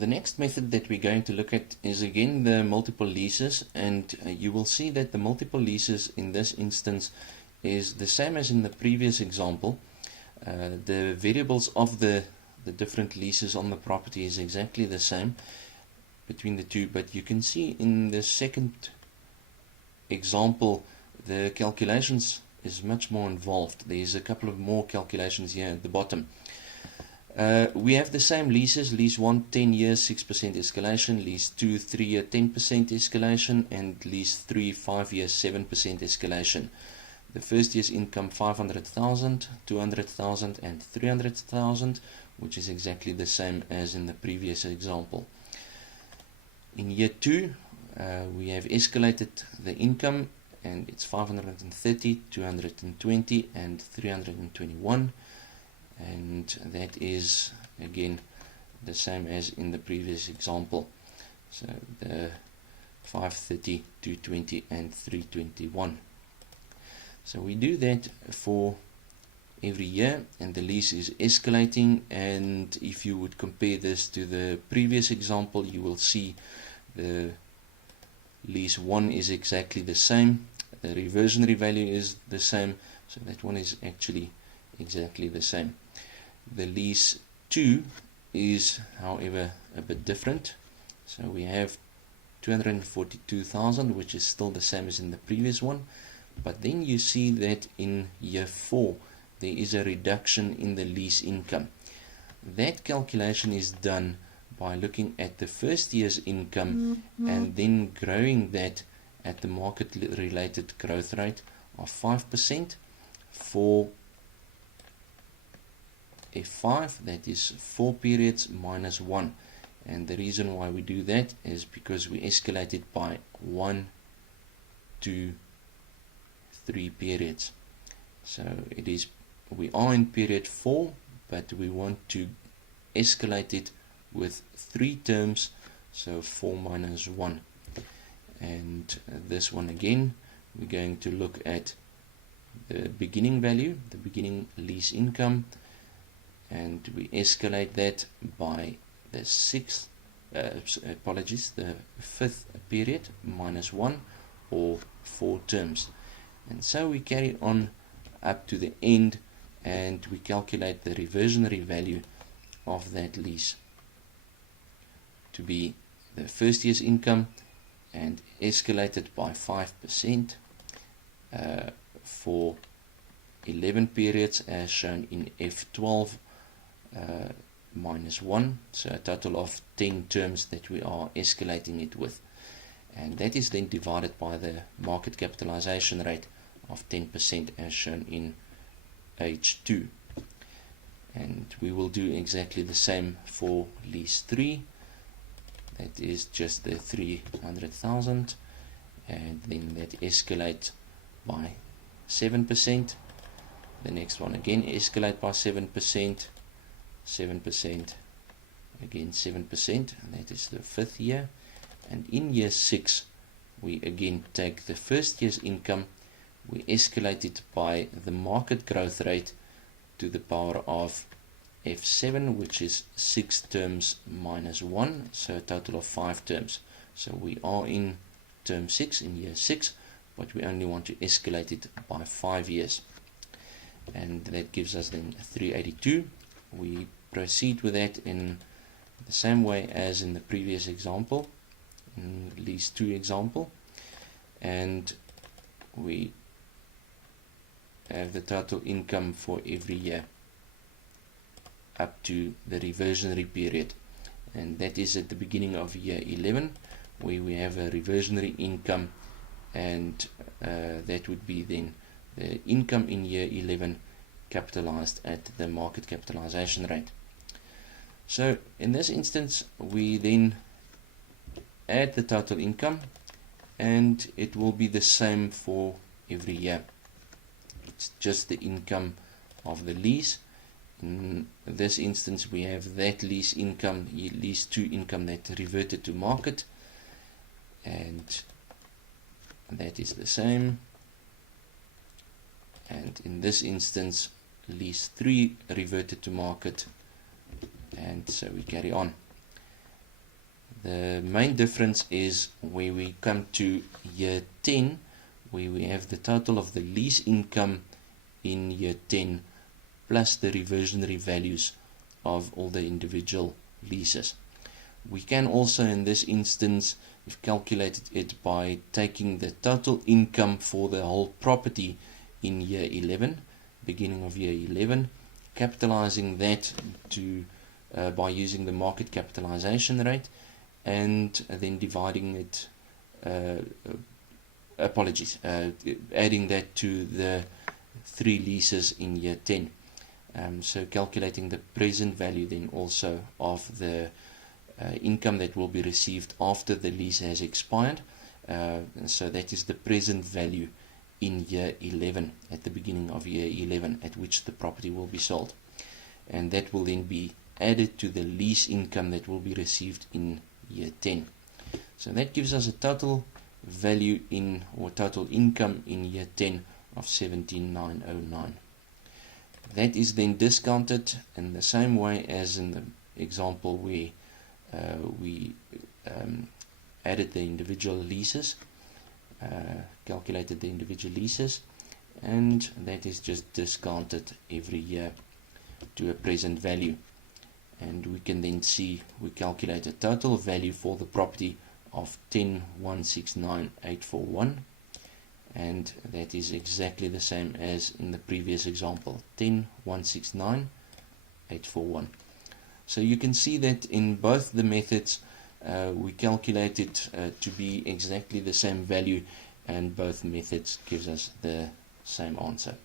The next method that we're going to look at is again the multiple leases, and you will see that the multiple leases in this instance is the same as in the previous example. The variables of the different leases on the property is exactly the same between the two, but you can see in the second example the calculations is much more involved. There's a couple of more calculations here at the bottom. We have the same leases: lease 1 10 years 6% escalation, lease 2 3 year 10% escalation, and lease 3 5 years 7% escalation. The first year's income 500,000, 200,000 and 300,000, which is exactly the same as in the previous example. In year 2 we have escalated the income, and it's 530, 220 and 321, and that is again the same as in the previous example. So the 530, 220 and 321. So we do that for every year, and the lease is escalating. And if you would compare this to the previous example, you will see the lease 1 is exactly the same, the reversionary value is the same, so that one is actually exactly the same. The lease 2 is however a bit different. So we have 242,000, which is still the same as in the previous one, but then you see that in year 4 there is a reduction in the lease income. That calculation is done by looking at the first year's income and then growing that at the market related growth rate of 5% for F5, that is 4 periods minus 1. And the reason why we do that is because we escalate it by 1, 2, 3 periods. So it is, we are in period 4, but we want to escalate it with 3 terms, so 4 minus 1. And this one again, we're going to look at the beginning value, the beginning lease income, and we escalate that by the the 5th period minus 1, or 4 terms. And so we carry on up to the end, and we calculate the reversionary value of that lease to be the first year's income, and escalated by 5% for 11 periods as shown in F12 minus 1, so a total of 10 terms that we are escalating it with, and that is then divided by the market capitalization rate of 10% as shown in H2. And we will do exactly the same for lease 3. That is just the 300,000, and then that escalate by 7%. The next one again escalate by 7%, 7%, again 7%, and that is the 5th year. And in year 6 we again take the first year's income, we escalate it by the market growth rate to the power of F7, which is 6 terms minus 1, so a total of 5 terms. So we are in term 6 in year 6, but we only want to escalate it by 5 years, and that gives us then 382. We proceed with that in the same way as in the previous example, in lease 2 example, and we have the total income for every year up to the reversionary period, and that is at the beginning of year 11, where we have a reversionary income, and that would be then the income in year 11 capitalized at the market capitalization rate. So in this instance we then add the total income, and it will be the same for every year. It's just the income of the lease. In this instance we have that lease income, lease 2 income, that reverted to market, and that is the same. And in this instance lease 3 reverted to market, and so we carry on. The main difference is where we come to year 10, where we have the total of the lease income in year 10 plus the reversionary values of all the individual leases. We can also in this instance have calculated it by taking the total income for the whole property in year 11, beginning of year 11, capitalizing that to by using the market capitalization rate, and then dividing it, adding that to the 3 leases in year 10. So calculating the present value then also of the income that will be received after the lease has expired. So that is the present value in year 11, at the beginning of year 11, at which the property will be sold. And that will then be added to the lease income that will be received in year 10. So that gives us a total value in, or total income in year 10 of 17,909. That is then discounted in the same way as in the example where we added the individual leases, calculated the individual leases, and that is just discounted every year to a present value. And we can then see we calculate a total value for the property of 10,169,841, and that is exactly the same as in the previous example, 10,169,841. So you can see that in both the methods we calculate it to be exactly the same value, and both methods gives us the same answer.